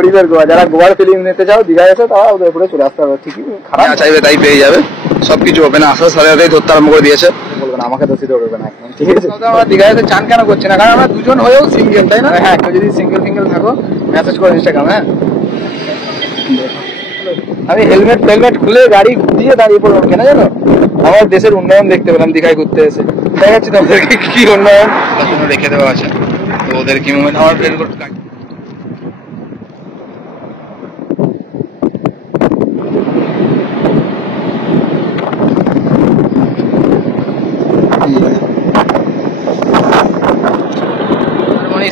গরিবের গোয়া, যারা গোয়ার ফিলিং নিতে চাও দীঘায় এসে তারা উদয়পুরে চলে আসতে হবে। ঠিকই, খারাপ চাইবে তাই পেয়ে যাবে, সবকিছু ওপেন। আসার সাথে সাথেই ধরতে আরম্ভ করে দিয়েছে। বলবে না, আমাকে দোষিত করবে না একদম। ঠিক আছে, আমরা দীঘায় এসে চান কেন করছি না? কারণ আমরা দুজন হয়েও সিঙ্গেল, তাই না? হ্যাঁ, কেউ যদি সিঙ্গেল থাকো মেসেজ করো ইনস্টাগ্রাম। হ্যাঁ, আমি হেলমেট খুলে গাড়ি দিয়ে দাঁড়িয়ে পড়লাম কেন জানো? আমার দেশের উন্নয়ন দেখতে পেলাম দীঘায় ঘুরতে এসে। দেখাচ্ছি তোমাদেরকে কি উন্নয়ন রেখে দেওয়া আছে। তো ওদের কি মুভমেন্ট আমার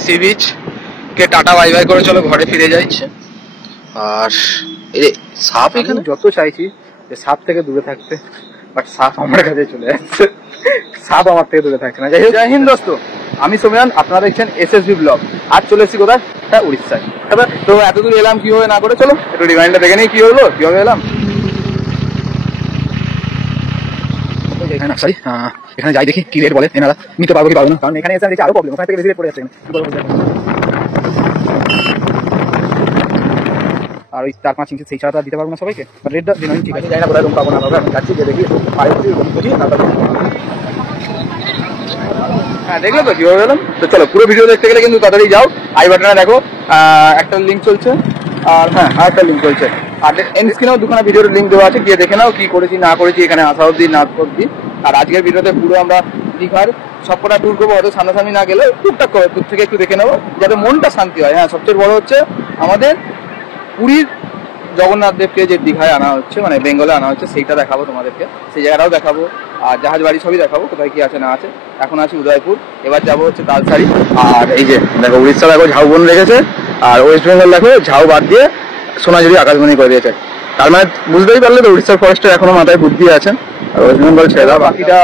সি বিচ কে টাটা বাই বাই করে চলো ঘরে ফিরে যাচ্ছে। আর এই সাপ এখানে যত চাইছি যে সাপ থেকে দূরে থাকতে, বাট সাপ আমার কাছে চলে যাচ্ছে। সাপ আমার থেকে দূরে থাকছে না। যাই হোক, জয় হিন্দ দোস্ত, আমি সোমিয়ান, আপনারা দেখছেন SSB ব্লগ। আজ চলে এসেছি কোথায়? হ্যাঁ, উড়িষ্যায়। তো এতদূর এলাম কিভাবে না করে, চলো একটু রিমাইন্ডার দেখে নিই কি হলো, কিভাবে এলাম। এখানে যাই দেখি কি রেট বলে এনারা, নিতে পারবো কি পারবো না, কারণ এখানে এসে দেখছি আরো প্রবলেম, ওখান থেকে বেশি রেট পড়ে যাচ্ছে। আর ওই 4-5 ইঞ্চি সেই ছাড়া দিতে পারবো না সবাইকে, রেটটা দিন ঠিক আছে। যাই না কোথায় রুম পাবো না, আমি যাচ্ছি যে দেখি পায়ে বুঝি। হ্যাঁ, দেখলে তো কিভাবে এলাম। তো চলো, পুরো ভিডিও দেখতে গেলে কিন্তু তাড়াতাড়ি যাও, আই বাটনে দেখো একটা লিঙ্ক চলছে, আর হ্যাঁ আর একটা লিঙ্ক চলছে, আর এন্ড স্ক্রিনেও দুখানা ভিডিওর লিঙ্ক দেওয়া আছে, গিয়ে দেখে নাও কি করেছি না করেছি এখানে আসা অব্দি না অব্দি। আর আজকের ভিডিওতে পুরো আমরা দীঘার সবকটা ট্যুর করবো, হয়তো সামনাসামনি না গেলে টুকটাক করে দূর থেকে একটু দেখে নেবো, যাতে মনটা শান্তি হয়। হ্যাঁ, সবচেয়ে বড় হচ্ছে আমাদের পুরীর জগন্নাথ দেবকে যে দীঘায় আনা হচ্ছে, মানে বেঙ্গলে আনা হচ্ছে, সেইটা দেখাবো তোমাদেরকে, সেই জায়গাটাও দেখাবো, আর জাহাজ বাড়ি সবই দেখাবো, কোথায় কি আছে না আছে। এখন আছি উদয়পুর, এবার যাবো হচ্ছে তালসারি। আর এই যে দেখো উড়িষ্যা দেখো ঝাউ বন রেখেছে, আর ওয়েস্ট বেঙ্গল দেখো ঝাউ বাদ দিয়ে সোনাঝুরি আকাশমণি করে দিয়েছে। তার মানে বুঝতেই পারলে তো উড়িষ্যার ফরেস্টের এখনো মাথায় বুদ্ধি আছে, আর ওয়েস্ট বেঙ্গল ছেড়ে দাও, বাকিটা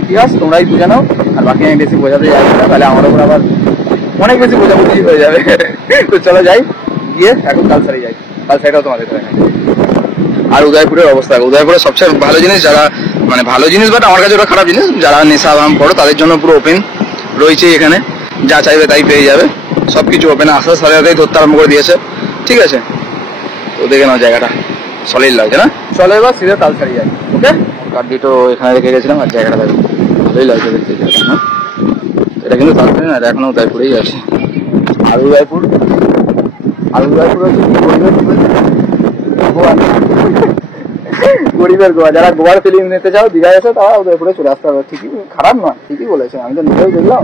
ইতিহাস তোমরাই বুঝে নাও। আর বাকি আমি বেশি বোঝাতে যাচ্ছি না, তাহলে আমার উপর আবার অনেক বেশি বোঝাবুঝি হয়ে যাবে। তো চলো যাই, গিয়ে এখন তালসারি যাই, তালসারিটাও তোমাদের দেখাই। আর উদয়পুরের অবস্থা, উদয়পুরের সবচেয়ে ভালো জিনিস, যারা মানে ভালো জিনিস বাট আমার কাছে ওটা খারাপ জিনিস, যারা নেশা বাম পড়ো তাদের জন্য পুরো ওপেন রয়েছে এখানে, যা চাইবে তাই পেয়ে যাবে, সবকিছু ওপেন। আসার সাথে সাথেই ধরতে আরম্ভ করে দিয়েছে। ঠিক আছে, তো দেখে নাও জায়গাটা সলিড লাগছে না? চলো এবার সিধা তালসারি যাই। ওকে, গাড়িটো এখানে রেখে গেছিলাম, আর জায়গাটা দেখো ভালোই লাগছে দেখতে। হ্যাঁ, এটা কিন্তু তালসারি না, এটা এখনো উদয়পুরেই আছে। আর উদয়পুর হচ্ছে গরিবের গোয়া, যারা গোয়ার ফিলিং নিতে চাও দীঘায় এসে তারা উদয়পুরে চলে আসতে হবে। ঠিকই, খারাপ নয়, ঠিকই বলেছে, আমি তো নিজেও দেখলাম।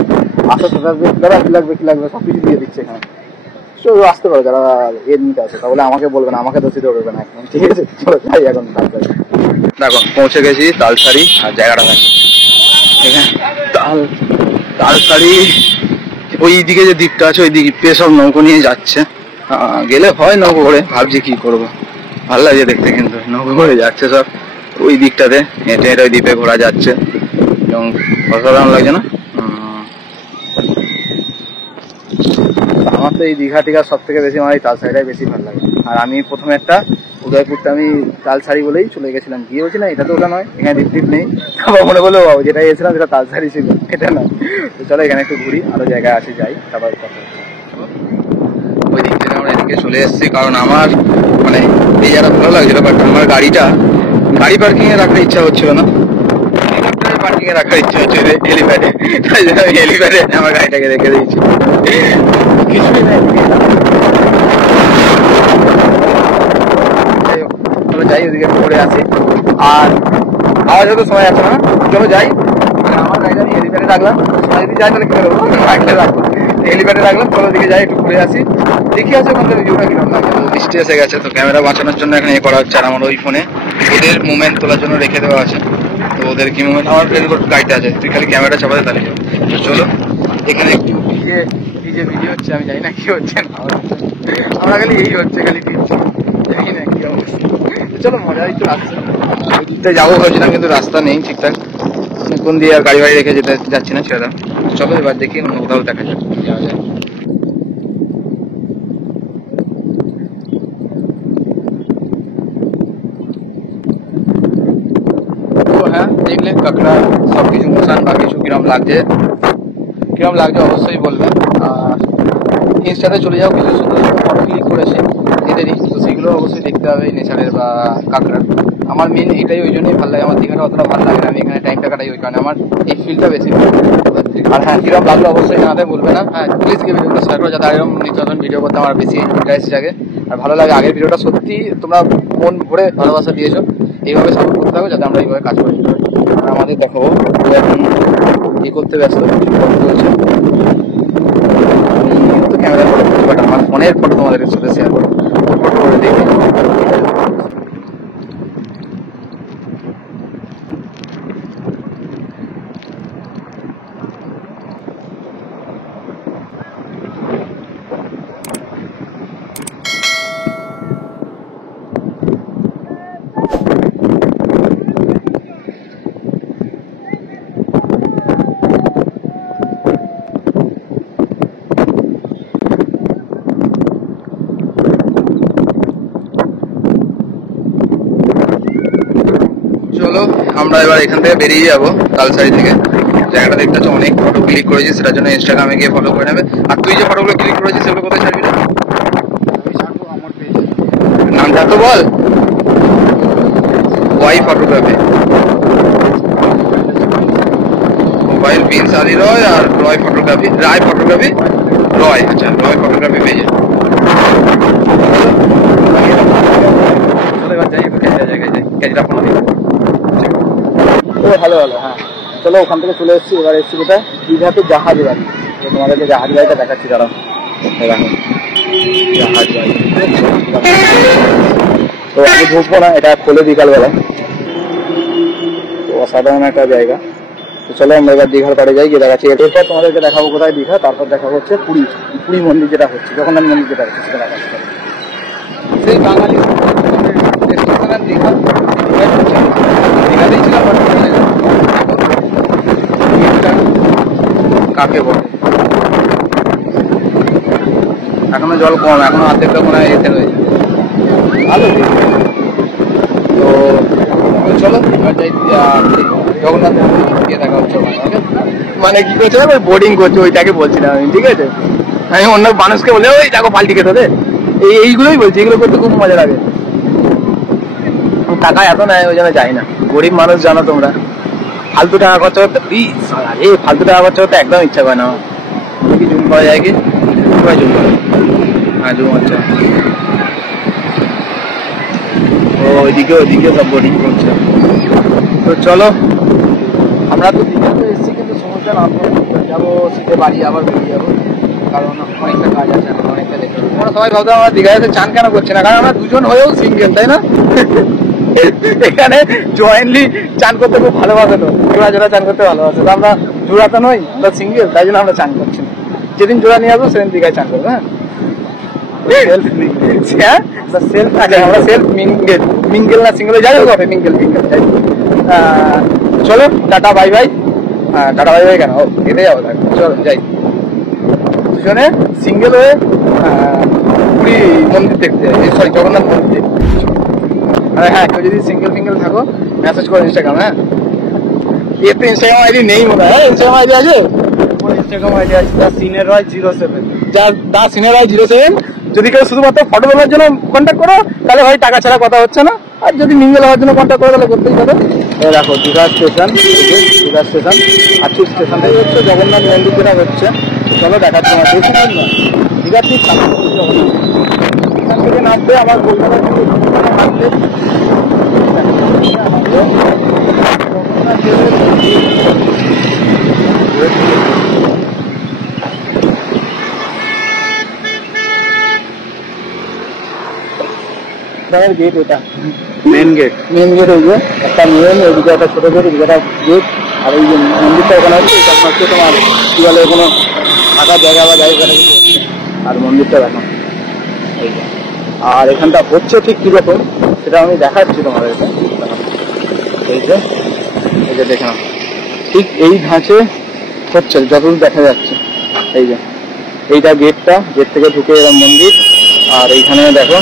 আসার সাথে দাদা কি লাগবে সবকিছু দিয়ে দিচ্ছে এখানে। আসতে পারো যারা এর নিতে আছে, তাহলে আমাকে বলবে না, আমাকে দোষিত করবে না একদম। ঠিক আছে, চলো যাই এখন তালসারি। দেখো পৌঁছে গেছি তালসারি, আর জায়গাটা দেখো এখানে তালসারি। ওই দিকে যে দ্বীপটা আছে, ওই দ্বীপে সব নৌকো নিয়ে যাচ্ছে, গেলে হয় নৌকো করে, ভাবছি কি করবো, ভালো লাগছে দেখতে, কিন্তু নৌকো করে যাচ্ছে সব ওই দিকটাতে, হেঁটে হেঁটে ওই দ্বীপে ঘোরা যাচ্ছে, এবং অসাধারণ লাগছে না? আমার তো এই দীঘা টিঘা সব থেকে বেশি আমার এই তালসারিটাই বেশি ভালো লাগে। আর আমি প্রথমে একটা উদয়পুরটা আমি তালসারি বলেই চলে গেছিলাম, গিয়ে বলছি না এটা তো ওটা নয়, এখানে দ্বীপ নেই। আবার মনে বললো বাবু যেটা গেছিলাম সেটা তালসারি ছিল, এটা নয়। তো চলো এখানে একটু ঘুরি, আরো জায়গায় আছে যাই, তারপর ওই দিক থেকে আমরা এদিকে চলে এসেছি, কারণ আমার মানে এই জায়গা ভালো লাগছিল, বাট আমার গাড়ি পার্কিং এ রাখার ইচ্ছা হচ্ছিল না, পার্কিং এ রাখার ইচ্ছা হচ্ছে হেলিপ্যাডে, তাই জন্য আমি হেলিপ্যাডে আমার গাড়িটাকে রেখে দিয়েছি। কিছুই নেই, যাই ওদিকে ঘুরে আসি। আর আওয়াজ হয়তো সময় আছে না, চলো যাই। আমার গাড়িটা আমি হেলিপ্যাডে রাখলাম, সময় যদি যাই তাহলে কি করবো, রাখলে রাখবো, হেলিপ্যাডে রাখলাম। চলো দিকে যাই, একটু ঘুরে আসি, দেখি আছে ওখান থেকে ভিউটা কিরকম লাগে। বৃষ্টি এসে গেছে, তো ক্যামেরা বাঁচানোর জন্য এখানে এ করা হচ্ছে, আর আমার ওই ফোনে ওদের মুভমেন্ট তোলার জন্য রেখে দেওয়া আছে। তো ওদের কি মুভমেন্ট, আমার গাড়িতে আছে, তুই খালি ক্যামেরা চাপাতে তাহলে যাবো। তো চলো এখানে একটু ডিজে ভিডিও হচ্ছে, আমি জানি না কি হচ্ছে না, আমরা খালি এই হচ্ছে, খালি জানি না কি অবস্থা। চলো মজা একটু আসছে, যাবো ভাবছিলাম, কিন্তু রাস্তা নেই ঠিকঠাক, কোন দিয়ে আর গাড়ি রেখে যেতে যাচ্ছি না, ছেড়ে দাও। চলো এবার দেখি অন্য কোথাও দেখা যাক যাওয়া যায়। তো হ্যাঁ, দেখলে কাঁকড়া সবকিছু মোশন বা কিছু কিরম লাগছে অবশ্যই বলবে। আর ইনস্টাতে চলে যাও, কিছু সুন্দর সুন্দর ফটো ক্লিক করেছি, দেখতে হবে নেচারের বা কাঁকড়ার। আমার মেন এটাই, ওই জন্যই ভালো লাগে। আমার দীঘাটা অতটা ভালো লাগে না, আমি এখানে টাইমটা কাটাই ওই কারণে, আমার এই ফিলটা বেশি। আর হ্যাঁ, কিরকম লাগলো অবশ্যই জানাতে বলবে না। হ্যাঁ, প্লিজ গিয়ে ভিডিওটা শেয়ার করো, যাতে এরকম নিত্য নতুন ভিডিও করতে আমার বেশি ইন্টারেস্ট জাগে আর ভালো লাগে। আগের ভিডিওটা সত্যি তোমরা মন ভরে ভালোবাসা দিয়েছো, এইভাবে সাপোর্ট করতে থাকো যাতে আমরা এইভাবে কাজ করতে পারি। আর আমাদের দেখাবো এখন ই করতে ব্যস্ত, ফটো তুলছে। আমি তো ক্যামেরা ফটো তুলছি, বাট আমার ফোনের ফটো তোমাদের সাথে শেয়ার করো, ফটো করে দেখি। চলো আমরা এবার এখান থেকে বেরিয়ে যাবো তালসারি থেকে। জায়গাটা দেখতে হচ্ছে, অনেক ফটো ক্লিক করেছি, সেটার জন্য ইনস্টাগ্রামে গিয়ে ফলো করে নেবে। আর তুই যে ফটোগুলো ক্লিক করেছিস সেগুলো কোথায় ছাড়বি না? নাম যা তো বল, ওয়াই ফটোগ্রাফি, মোবাইল প্রিন্স আলি রয় আর রয় ফটোগ্রাফি, রায় ফটোগ্রাফি, রয়, আচ্ছা রয় ফটোগ্রাফি পেয়ে যায়। যাই একটু জায়গায় যাই, ক্যাচটা ফোন দিই। ও ভালো ভালো, হ্যাঁ চলো ওখান থেকে চলে এসেছি। এবার এসেছি কোথায়, দীঘাতে জাহাজ বাড়ি। তো তোমাদেরকে জাহাজ বাড়িটা দেখাচ্ছি, দাঁড়াও দেখো জাহাজ বাড়ি। তো আমি ঢুকবো না, এটা খোলে বিকালবেলায়। তো অসাধারণ একটা জায়গা। তো চলো আমরা এবার দীঘার পাড়ে যাই, গিয়ে দেখাচ্ছি। এরপর তোমাদেরকে দেখাবো কোথায় দীঘা, তারপর দেখাবো হচ্ছে পুরী, পুরী মন্দির যেটা হচ্ছে, জগন্নাথ মন্দির যেটা হচ্ছে সেটা দেখাচ্ছি। সেই বাঙালি দীঘা, দীঘাতেই ছিলাম, কাকে বলে এখনো জল কম, এখনো অর্ধেকটা মনে হয় এতে রয়েছে, ভালো। তো চলো যাই জগন্নাথ গিয়ে দেখা হচ্ছে ওখানে। ওকে, মানে কি করছে ওই বোর্ডিং করছে, ওইটাকে বলছিলাম আমি, ঠিক আছে। আমি অন্য মানুষকে বলে ওই দেখো পাল্টি কেটে দে, এইগুলোই বলছি, এগুলো করতে খুব মজা লাগে। টাকা এত নেয় ওই জন্য যাই না, গরিব মানুষ জানো তোমরা, ফালতু টাকা খরচা করতে, ফালতু টাকা খরচা করতে একদম ইচ্ছা করে না। কি জুম পাওয়া যায় কি, সবাই জুম করে, হ্যাঁ জুম হচ্ছে। ওইদিকে সব বোর্ডিং করছে। তো চলো আমরা তো দীঘাতে এসেছি, কিন্তু সমুদ্রে নামবো, যাবো শীতে বাড়ি, আবার বেরিয়ে যাবো, কারণ অনেকটা কাজ আছে, অনেকটা দেখতে হবে। তোমরা সবাই ভাবতো আমরা দীঘাতে চান কেন করছে না, কারণ আমরা দুজন হয়েও সিঙ্গেল, তাই না? এখানে জয়েন্টলি চান করতে খুব ভালোবাসে, তো জোড়া চান করতে ভালোবাসে। তো আমরা জোড়া তো নই, আমরা সিঙ্গেল, তাই জন্য আমরা চান করছি। যেদিন জোড়া নিয়ে আসবো সেদিন দীঘায় চান করবো। হ্যাঁ আমরা সেলফ মিঙ্গেল না সিঙ্গেল, যাই হোক হবে মিঙ্গেল। চলো tata bye bye. Tata bye bye কেন, এতে যাবো, চলো যাই দুজনে সিঙ্গেল হয়ে পুরী মন্দির দেখতে যাই, সরি জগন্নাথ মন্দির দেখতে। আরে হ্যাঁ, কেউ যদি সিঙ্গেল থাকো মেসেজ করো ইনস্টাগ্রাম। হ্যাঁ এতে ইনস্টাগ্রাম আইডি নেই মনে হয়, ইনস্টাগ্রাম আইডি আছে, ইনস্টাগ্রাম আইডি আছে দা সিনের রয় 07, দা সিনের রয় 07। যদি কেউ শুধুমাত্র ফটো তোলার জন্য কন্ট্যাক্ট করো তাহলে ভাই টাকা ছাড়া কথা হচ্ছে না, আর যদি মিঙ্গেল হওয়ার জন্য কন্ট্যাক্ট করো তাহলে করতেই পারো। দেখো দীঘা স্টেশন, আর ঠিক স্টেশন থেকে হচ্ছে জগন্নাথ মন্দির যেটা হচ্ছে। চলো দেখাচ্ছি আমার বেশি কাজ না, দীঘার ঠিক সামনে জগন্নাথ। এখান থেকে নামবে আমার কলকাতা থেকে নামলে গেট, এটা মেন গেট হয়ে একটা মেন, ওইদিকে একটা ছোট গেট, এদিকে একটা গেট। আর এই যে মন্দিরটা ওখানে হচ্ছে, হচ্ছে তোমার কি বলে কোনো ফাঁকা জায়গা বা জায়গা। আর মন্দিরটা দেখো এই যে, আর এখানটা হচ্ছে ঠিক কিরকম সেটা আমি দেখাচ্ছি তোমাদেরকে। এই যে দেখে নাও, ঠিক এই ধাঁচে হচ্ছে যতদূর দেখা যাচ্ছে। এই যে এইটা গেটটা, গেট থেকে ঢুকে এলাম মন্দির। আর এইখানে দেখো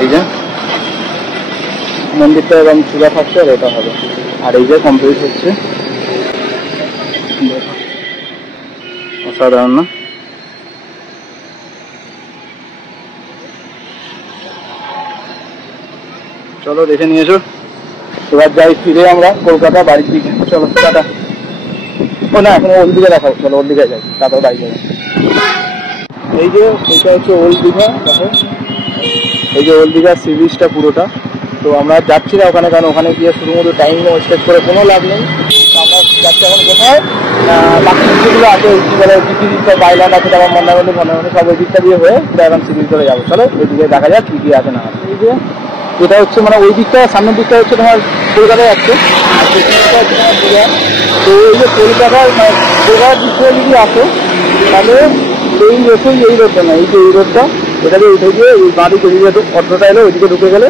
এই যে মন্দিরটা এরকম চূড়া থাকছে, আর এটা হবে। আর এই যে কমপ্লিট হচ্ছে, অসাধারণ না? চলো দেখে নিয়ে এসো। এবার যাই ফিরে আমরা কলকাতা বাড়ির দিকে। চলো টাটা। ও না, এখন ওল্ড দিঘা দেখাও, চলো ওল্ড দিঘায় যাই, তারপর বাড়ি যাবো। এই যে এটা হচ্ছে ওল্ড দীঘা, দেখো এই যে ওল্ড দীঘা সি বিচটা পুরোটা। তো আমরা যাচ্ছি না ওখানে, কারণ ওখানে গিয়ে শুধুমাত্র টাইম ওয়েস্ট করে কোনো লাভ নেই। তো আমরা যাচ্ছি এখন কোথায়, বাকি যেগুলো আছে ওই কী বলে কী দিকটা বাইল্যান্ড আছে, তারপর মন্দারমণি সব ওই দিকটা দিয়ে হয়ে এখন সি বিচ করে যাবো। চলো ওই দিকে দেখা যাক কী কী আছে না আছে। এই যে এটা হচ্ছে মানে ওই দিকটা, সামনের দিকটা হচ্ছে তোমার কলকাতায় যাচ্ছে, আর পেছনটা হচ্ছে তোমার দীঘা। তো এই যে কলকাতার মানে দীঘার দিক থেকে যদি আসো তাহলে এই রোডটাই, এই রোডটা না, এই যে এই রোডটা, এটা দিয়ে উঠে গিয়ে এই বাঁদিকে দিকে অটোটা এলে ওইদিকে ঢুকে গেলে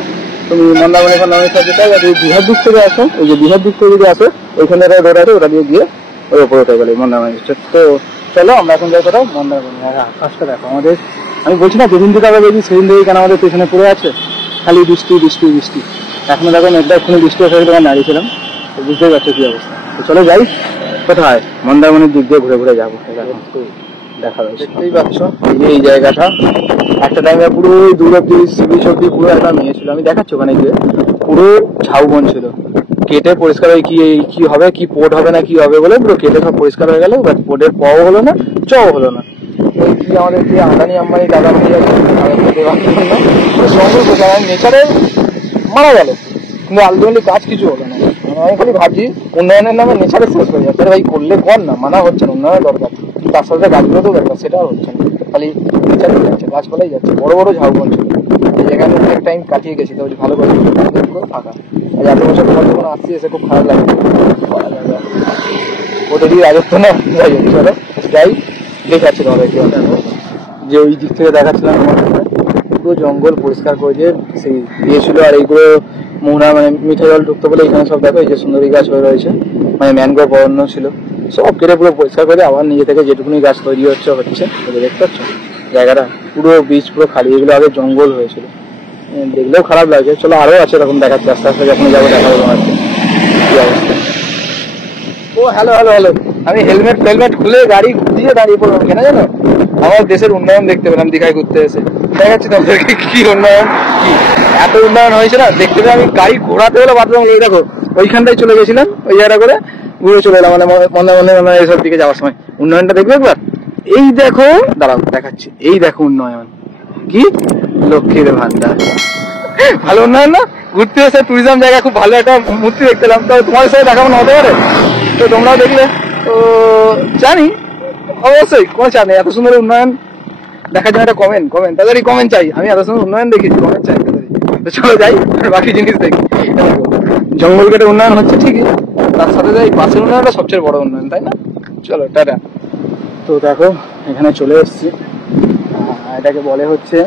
তুমি মন্দারমণি ফন্দারমণির সাথে যেটা, যদি বিহার দিক থেকে আসো, ওই যে বিহার দিক থেকে যদি আসো ওইখানে একটা রোড আছে, ওটা দিয়ে গিয়ে ওই ওপরে উঠে গেলে মন্দারমণি। তো চলো আমরা এখন যাই কোথাও মন্দারমণি। আর আকাশটা দেখো আমাদের, আমি বলছি না যেদিন থেকে আমরা দেখি সেদিন থেকে কেন আমাদের পেছনে পড়ে আছে খালি বৃষ্টি বৃষ্টি বৃষ্টি। এখনো দেখো মেঘটা এক্ষুনি বৃষ্টি হয়ে তোমার দাঁড়িয়েছিলাম, তো বুঝতেই পারছো কি অবস্থা। তো চলো যাই কোথায়, মন্দারমণির দিক দিয়ে ঘুরে ঘুরে যাবো। দেখা যাচ্ছে, দেখতেই পাচ্ছ এই জায়গাটা একটা টাইমে পুরো দূর অব্দি সি বিচ অব্দি পুরো একটা মেয়ে ছিল। আমি দেখাচ্ছি ওখানে গিয়ে পুরো ঝাউবন ছিল, কেটে পরিষ্কার হয়ে কি হবে, কি পোর্ট হবে না কি হবে বলে পুরো কেটে সব পরিষ্কার হয়ে গেল। বাট পোর্টের পও হলো না, চও হলো না। ওই কি আমাদের কি আদানি আম্বানি দাদা ভাই আছে জঙ্গল কোথায় নেচারে মারা গেল, কিন্তু আলটিমেটলি কাজ কিছু হলো না। আমি খালি ভাবছি উন্নয়নের নামে নেচারে শেষ হয়ে যাচ্ছে। ভাই করলে কর না, মানা হচ্ছে না, উন্নয়নের দরকার, তার সাথে গাছগুলো তো দরকার, সেটাও হচ্ছে না। খালি নেচারে যাচ্ছে, গাছপালাই যাচ্ছে, বড় বড় ঝাউবন ছিল। এই জায়গায় আমি অনেক টাইম কাটিয়ে গেছি, তো ভালো করে ফাঁকা। আর এত বছর তোমার যখন আসছি এসে খুব খারাপ লাগে, ওদেরই রাজত্ব না। যাই হোক চলো যাই, দেখাচ্ছি তোমাদেরকে যে ওই দিক থেকে দেখাচ্ছিলাম আমার পুরো জঙ্গল পরিষ্কার করে যে সেই দিয়েছিল। আর এইগুলো মোহনা মানে মিঠা জল ঢুকতে বলে এখানে সব দেখো এই যে সুন্দরী গাছ হয়ে রয়েছে, মানে ম্যানগ্রোভ অরণ্য ছিল, সব কেটে পুরো পরিষ্কার করে আবার নিজে থেকে যেটুকুনি গাছ তৈরি হচ্ছে দেখতে পাচ্ছ জায়গাটা পুরো বীজ পুরো খালি। এগুলো আগে জঙ্গল হয়েছিল, দেখলেও খারাপ লাগছে। চলো আরো আছে এরকম দেখাচ্ছে, আস্তে আস্তে যখন যাবো দেখাবো তোমাকে কি অবস্থা। ও হ্যালো হ্যালো হ্যালো, আমি হেলমেট খুলে গাড়ি দিয়ে দাঁড়িয়ে পড়লাম কেন জানো, আমার দেশের উন্নয়ন দেখতে পেলাম দীঘায় ঘুরতে এসে। দেখাচ্ছি তোমাদেরকে কি উন্নয়ন, কি এত উন্নয়ন হয়েছে না দেখতে পেয়ে। আমি গাড়ি ঘোরাতে হলে বাথরুম এই দেখো ওইখানটাই চলে গেছিলাম, ওই জায়গা করে ঘুরে চলে এলাম, মানে মন্দারমণি এইসব দিকে যাওয়ার সময়। উন্নয়নটা দেখবে একবার, এই দেখো দাঁড়াও দেখাচ্ছি, এই দেখো উন্নয়ন, কি লক্ষ্মীর ভান্ডার, ভালো উন্নয়ন না? ঘুরতে এসে ট্যুরিজম জায়গা খুব ভালো একটা মূর্তি দেখতে পেলাম, তো তোমাদের সাথে দেখাবো না হতে পারে, তো তোমরাও দেখলে তো জানি অবশ্যই কোনো চাপ নেই। এত সুন্দর উন্নয়ন দেখার জন্য একটা কমেন্ট তাদেরই কমেন্ট চাই। আমি এত সুন্দর উন্নয়ন দেখেছি, কমেন্ট চাই তাদেরই। তো চলো যাই বাকি জিনিস দেখি। জঙ্গল কেটে উন্নয়ন হচ্ছে ঠিকই, তার সাথে যাই পাশের উন্নয়নটা সবচেয়ে বড় উন্নয়ন, তাই না? চলো টাটা। তো দেখো এখানে চলে এসছি, এটাকে বলে হচ্ছে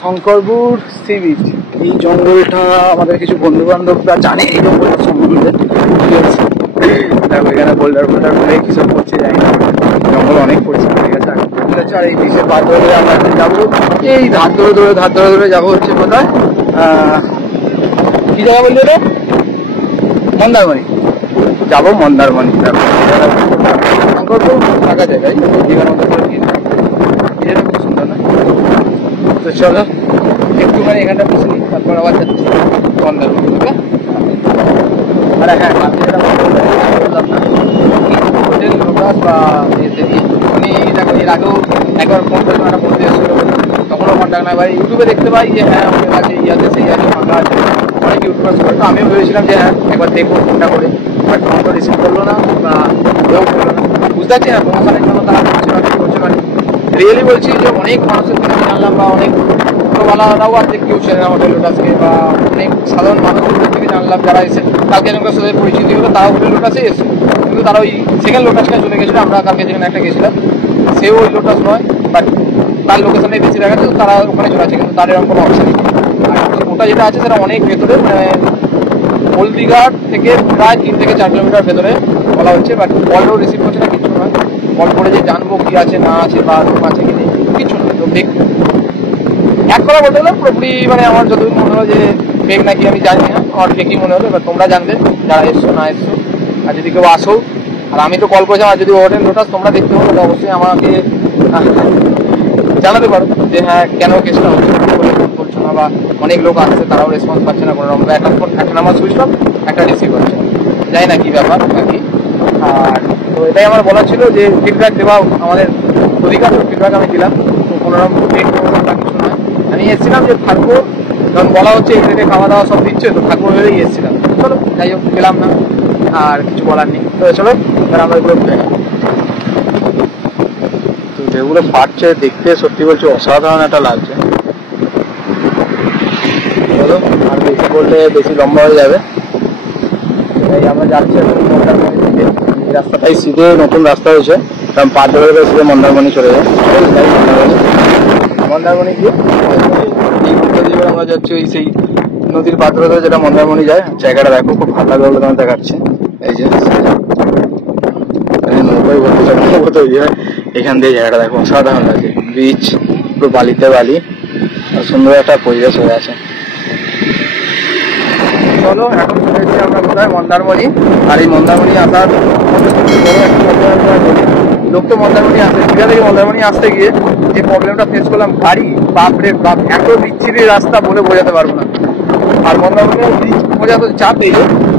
শঙ্করপুর সি বিচ। এই জঙ্গলটা আমাদের কিছু বন্ধু বান্ধবরা জানে এই জঙ্গলটার সম্বন্ধে, দেখো এখানে বোল্ডার করে কি সব করছে জানি না। জঙ্গল অনেক পরিষ্কার হয়ে গেছে আর এই বিচের পার ধরে আমরা এখন যাবো, এই ধার ধরে যাবো হচ্ছে কোথায়, কি জায়গা বললি ওটা, মন্দারমণি যাবো, মন্দারমণি। শঙ্করপুর ফাঁকা জায়গায় দীঘার মতো করে দিয়ে এটা খুব সুন্দর না? তো চলো একটুখানি এখানটা বসে নিই, তারপর আবার যাচ্ছি মন্দারমণি। ওকে, আর হ্যাঁ যেটা বললাম না হোটেল লোটাস বা উনি দেখো এর আগেও একবার ফোন করে একটা বলতে এসেছিল, তখনও কন্ট্যাক্ট না ভাই। ইউটিউবে দেখতে পাই যে হ্যাঁ আমাদের কাছে এই আছে সেই আছে ফাঁকা আছে, অনেক ইউটিউবার্স করে, তো আমিও ভেবেছিলাম যে হ্যাঁ একবার দেখবো ফোনটা করে, বাট ফোন তো রিসিভ করলো না বা কেউ করলো না। বুঝতে পারছি না প্রমোশনের জন্য তারা করছে মানে রিয়েলি বলছি যে অনেক মানুষের থেকে জানলাম বা অনেক ছোটোবেলারাও আর কেউ চেনে না হোটেল লোটাসকে, বা অনেক সাধারণ মানুষদের থেকে জানলাম যারা এসে কালকে যেন সাথে পরিচিতি হলো তারা হোটেল লোটাসে এসে, কিন্তু তারা ওই সেকেন্ড লোটাসটা চলে গেছিলো। আমরা কালকে যেখানে একটা গেছিলাম সেও ওই লোটাস নয়, বাট তার লোকেশনে বেশি দেখা যাচ্ছে, তারা ওখানে চলে আছে, কিন্তু তার এরকম কোনো অপশন নেই। আর ওটা যেটা আছে সেটা অনেক ভেতরে, মানে ওল্ড দীঘার থেকে প্রায় 3 থেকে 4 কিলোমিটার ভেতরে বলা হচ্ছে, বাট কলও রিসিভ করছে না, কিছু নয়। কল করে যে জানবো কি আছে না আছে বা রুম আছে কি নেই কিছু নয়। তো দেখবো এক কথা বলতে গেলে পুরোপুরি মানে আমার যতদূর মনে হলো যে ফেক নাকি আমি জানি না, আমার ফেকই মনে হলো। এবার তোমরা জানবে যারা এসছো না এসছো, আর যদি কেউ আসো, আর আমি তো কল করেছিলাম, আর যদি হোটেল লোটাস তোমরা দেখতে হলো তাহলে অবশ্যই আমাকে জানাতে পারো যে হ্যাঁ কেন কেসটা হচ্ছে, ফোন করছো না না, বা অনেক লোক আসছে তারাও রেসপন্স পাচ্ছে না কোনো রকম। একটা নাম্বার সুইচ অফ, একটা রিসিভ হচ্ছে, জানি না কী ব্যাপার আর কি। আর তো এটাই আমার বলা ছিল যে ফিডব্যাক দেওয়া আমাদের অধিকার, ফিডব্যাক আমি দিলাম। তো কোনো রকম কিছু নয়, আমি এসেছিলাম যে থাকবো, কারণ বলা হচ্ছে এই থেকে খাওয়া দাওয়া সব দিচ্ছে, তো থাকবো ভেবেই এসেছিলাম। চলো যাই হোক, গেলাম না, আর কিছু বলার নেই। তো চলো এবার আমরা এগুলো ঘুরে গেলাম। তো যেগুলো ফাটছে দেখতে সত্যি বলছি অসাধারণ একটা লাগছে। চলো, আর বেশি বললে বেশি লম্বা হয়ে যাবে। এই আমরা যাচ্ছি এখন মন্দারমণির দিকে। এই রাস্তাটাই সিধে নতুন রাস্তা হয়েছে, কারণ 5 ধরে সিধে মন্দারমণি চলে যায়। মন্দারমণি গিয়ে এই উত্তর দিকে আমরা যাচ্ছি ওই সেই নদীর পাত্র ধরে যেটা মন্দারমণি যায়। জায়গাটা দেখো, খুব ভালো লাগবে বলে তোমার দেখাচ্ছি। এই যে নৌকায় ভর্তি তৈরি হয় এখান দিয়ে, জায়গাটা দেখো অসাধারণ লাগে। বিচ পুরো বালিতে বালি, আর সুন্দর একটা পরিবেশ হয়ে আছে। চলো এখন চলে এসেছি আমরা কোথায়, মন্দারমণি। আর এই মন্দারমণি আসার লোক তো মন্দারমণি আসে, দীঘা থেকে মন্দারমণি আসতে গিয়ে যে প্রবলেমটা ফেস করলাম, গাড়ি বাপ রে বাপ, এত বিচ্ছিরি রাস্তা বলে বোঝাতে পারবো না। আর মন্দারমণি ব্রিজ বোঝাতে চাপ নেই,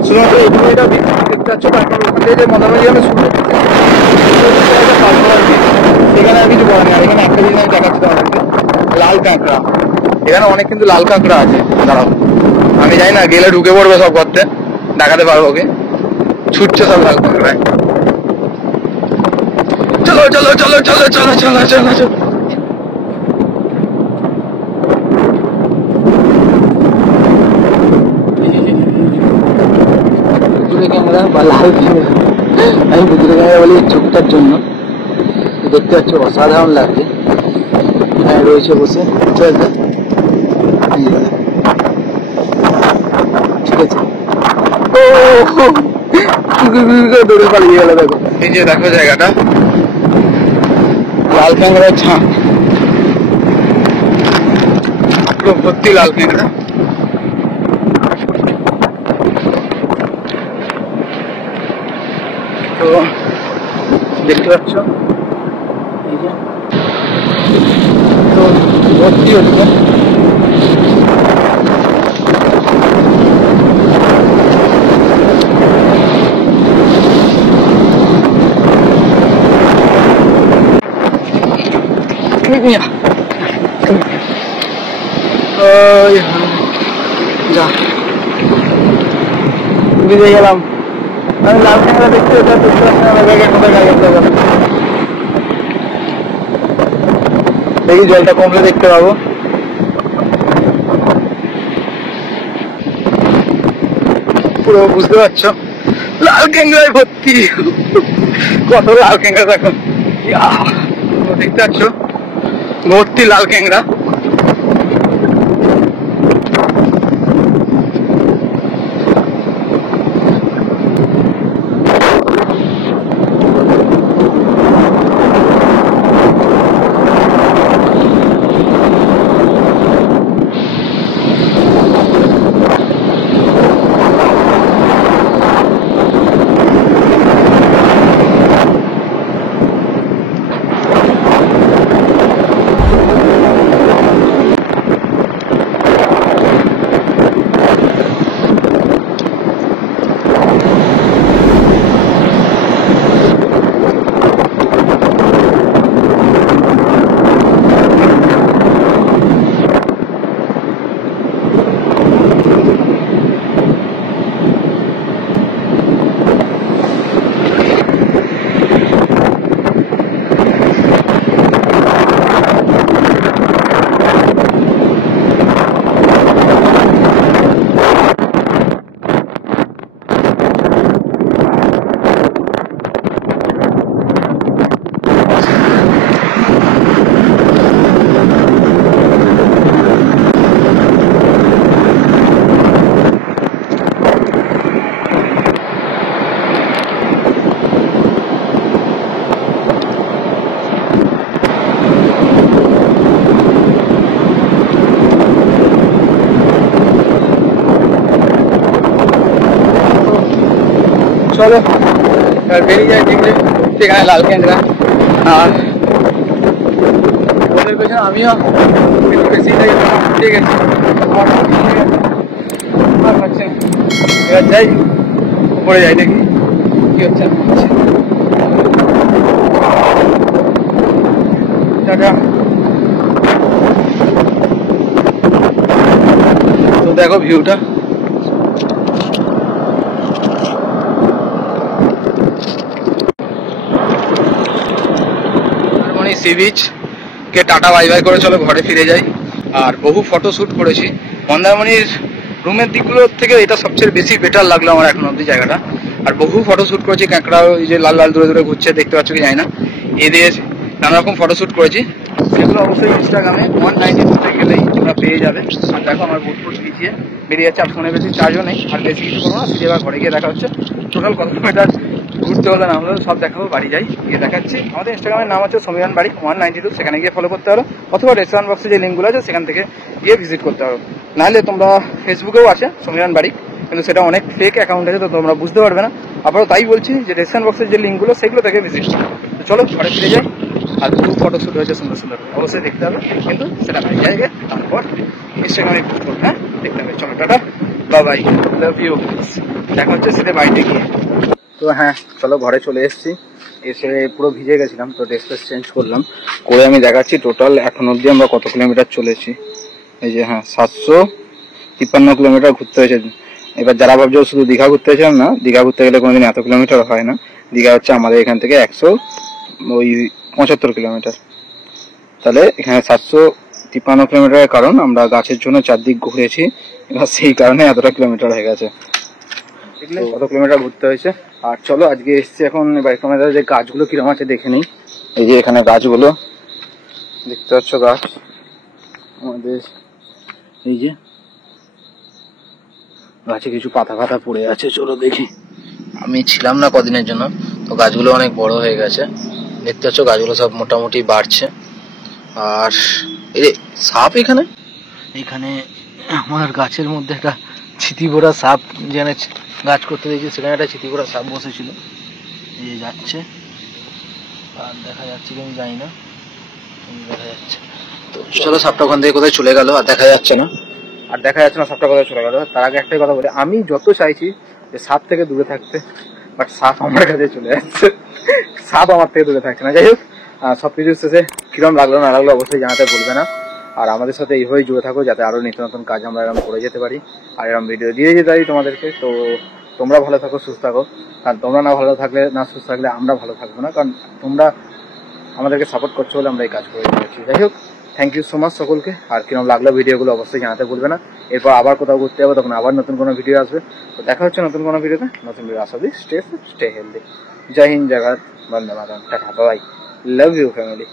শুধুমাত্র এই সময়টা ব্রিজ দেখতে পাচ্ছ। তারপর ওখান থেকে যে মন্দারমণি আমি শুরু সেখানে আর কিছু বলা নেই। আর এখানে একটা জিনিস আমি দেখাচ্ছি তোমাদেরকে, লাল কাঁকড়া। এখানে অনেক কিন্তু লাল কাঁকড়া আছে, দাঁড়াও আমি জানি না, গেলে ঢুকে পড়বে সব করতে, দেখাতে পারবো ওকে, ছুটছে সব লাল কাঁকড়ায়। চলো চলো চলো চলো চলো চলো চলো চলো। ক্যামেরা বা লাল ক্যামেরা, আমি বুঝলে ক্যামেরা বলি ছবিটার জন্য। দেখতে পাচ্ছ অসাধারণ লাগছে। হ্যাঁ রয়েছে বসে, ঠিক আছে ঠিক আছে। দৌড়ে পালিয়ে গেল দেখো। এই যে দেখো জায়গাটা, লাল ক্যাংড়ার ঝাঁক, পুরো ভর্তি লাল ক্যাংড়া। তো দেখতে পাচ্ছ এই যে, তো ভর্তি হচ্ছে। যা বুঝে গেলাম আমি, লাল ক্যাংড়া দেখতে দেখি জলটা কমলে দেখতে পাবো। পুরো বুঝতে পারছো লাল ক্যাংড়ায় ভর্তি, কত লাল ক্যাংড়া দেখো, দেখতে পাচ্ছ ভর্তি লাল ক্যাংড়া। চলো এবার বেরিয়ে যায় দেখলে সেখানে লাল ক্যাংড়া। আর ওদের পেছনে আমিও বেশি উঠে গেছি আর হচ্ছে না। এবার যাই উপরে যাই দেখি কি হচ্ছে না হচ্ছে। টাটা। তো দেখো ভিউটা সি বিচ কে টাটা বাই বাই করে চলো ঘরে ফিরে যাই। আর বহু ফটো শ্যুট করেছি মন্দারমণির রুমের দিকগুলোর থেকে এটা সবচেয়ে বেশি বেটার লাগলো আমার এখন অব্দি জায়গাটা। আর বহু ফটো শ্যুট করেছি, কাঁকড়া ওই যে লাল লাল দূরে দূরে ঘুরছে দেখতে পাচ্ছ কি জানি না, এদের নানা রকম ফটো শ্যুট করেছি, সেগুলো অবশ্যই ইনস্টাগ্রামে 192 গেলেই তোমরা পেয়ে যাবে। আর দেখো আমার বুট ফুট ভিজিয়ে বেরিয়ে যাচ্ছে, আর ফোনে বেশি চার্জও নেই, আর বেশি কিছু করবো না, সিধে এবার ঘরে গিয়ে দেখা হচ্ছে। টোটাল কত কিলোমিটার ঘুরতে হলো না হলো সব দেখাবো, বাড়ি যাই গিয়ে দেখাচ্ছি। আমাদের ইনস্টাগ্রামের নাম হচ্ছে সমীরণ বাড়ি 192, সেখানে গিয়ে ফলো করতে পারো, অথবা রেস্টুরেন্ট বক্সে যে লিঙ্কগুলো আছে সেখান থেকে গিয়ে ভিজিট করতে পারো। নাহলে তোমরা ফেসবুকেও আছে সমীরণ বাড়ি, কিন্তু সেটা অনেক ফেক অ্যাকাউন্ট আছে, তো তোমরা বুঝতে পারবে না। আবারও তাই বলছি যে রেস্টুরেন্ট বক্সের যে লিঙ্কগুলো সেগুলো থেকে ভিজিট করো। তো চলো ঘরে ফিরে যাই। আর খুব ফটো শ্যুট হয়েছে সুন্দর সুন্দর, অবশ্যই দেখতে হবে, কিন্তু সেটা বাড়ি যাই গিয়ে তারপর ইনস্টাগ্রামে পোস্ট করবো। হ্যাঁ দেখতে হবে, চলো টাটা বাই, লাভ ইউ, দেখা হচ্ছে সেটা বাড়িতে গিয়ে। তো হ্যাঁ চলো ঘরে চলে এসেছি, এসে পুরো ভিজে গেছিলাম, তো ড্রেস ফ্রেস চেঞ্জ করলাম করে আমি দেখাচ্ছি টোটাল এখন অবধি আমরা কত কিলোমিটার চলেছি। এই যে হ্যাঁ 753 কিলোমিটার ঘুরতে হয়েছে। এবার যারা ভাবছো শুধু দীঘা ঘুরতে হয়েছিলাম, না, দীঘা ঘুরতে গেলে কোনোদিন এত কিলোমিটার হয় না। দীঘা হচ্ছে আমাদের এখান থেকে 175 কিলোমিটার, তাহলে এখানে 753 কিলোমিটারের কারণ আমরা গাছের জন্য চারদিক ঘুরেছি, এবার সেই কারণে এতটা কিলোমিটার হয়ে গেছে। কত কিলোমিটার ঘুরতে হয়েছে। আর চলো আজকে এসছি এখন বাইক আমাদের যে গাছগুলো কিরকম আছে দেখে নিই। এই যে এখানে গাছগুলো দেখতে পাচ্ছ, গাছ আমাদের এই যে গাছে কিছু পাতা ফাতা পড়ে আছে, চলো দেখি। আমি ছিলাম না কদিনের জন্য, তো গাছগুলো অনেক বড় হয়ে গেছে, দেখতে পাচ্ছ গাছগুলো সব মোটামুটি বাড়ছে। আর এই সাপ এখানে আমার গাছের মধ্যে একটা চিতিবোরা সাপ জেনে গাছ করতে দেখছি, সেখানে একটা চিতিবোরা সাপ বসেছিল, এই যে যাচ্ছে, আর দেখা যাচ্ছে কি আমি জানি না, দেখা যাচ্ছে। তো চলো সাপটা ওখান থেকে কোথায় চলে গেল, আর দেখা যাচ্ছে না সাপটা কোথায় চলে গেল। তার আগে একটাই কথা বলি, আমি যত চাইছি যে সাপ থেকে দূরে থাকতে, বাট সাপ আমার কাছে চলে যাচ্ছে, সাপ আমার থেকে দূরে থাকছে না। যাই হোক, সবকিছু শেষে কিরম লাগলো না লাগলো অবশ্যই জানাতে ভুলবে না। আর আমাদের সাথে এইভাবেই জুড়ে থাকো, যাতে আরো নিত্য নতুন কাজ আমরা এরকম করে যেতে পারি, আর এরকম ভিডিও দিয়ে যেতে পারি তোমাদেরকে। তো তোমরা ভালো থাকো, সুস্থ থাকো, আর তোমরা না ভালো থাকলে, না সুস্থ থাকলে আমরা ভালো থাকবো না, কারণ তোমরা আমাদেরকে সাপোর্ট করছো বলে আমরা এই কাজ করে যাচ্ছি। যাই হোক, থ্যাংক ইউ সো মাচ সকলকে। আর কিরকম লাগলো ভিডিওগুলো অবশ্যই জানাতে ভুলবে না। এরপর আবার কোথাও ঘুরতে যাবো, তখন আবার নতুন কোনো ভিডিও আসবে। তো দেখা হচ্ছে নতুন কোনো ভিডিওতে, নতুন ভিডিও আসা অবধি স্টে সেফ, স্টে হেলদি। জয় হিন্দ, জয় ভারত, বন্দে মাতরম, tata bye, love you family.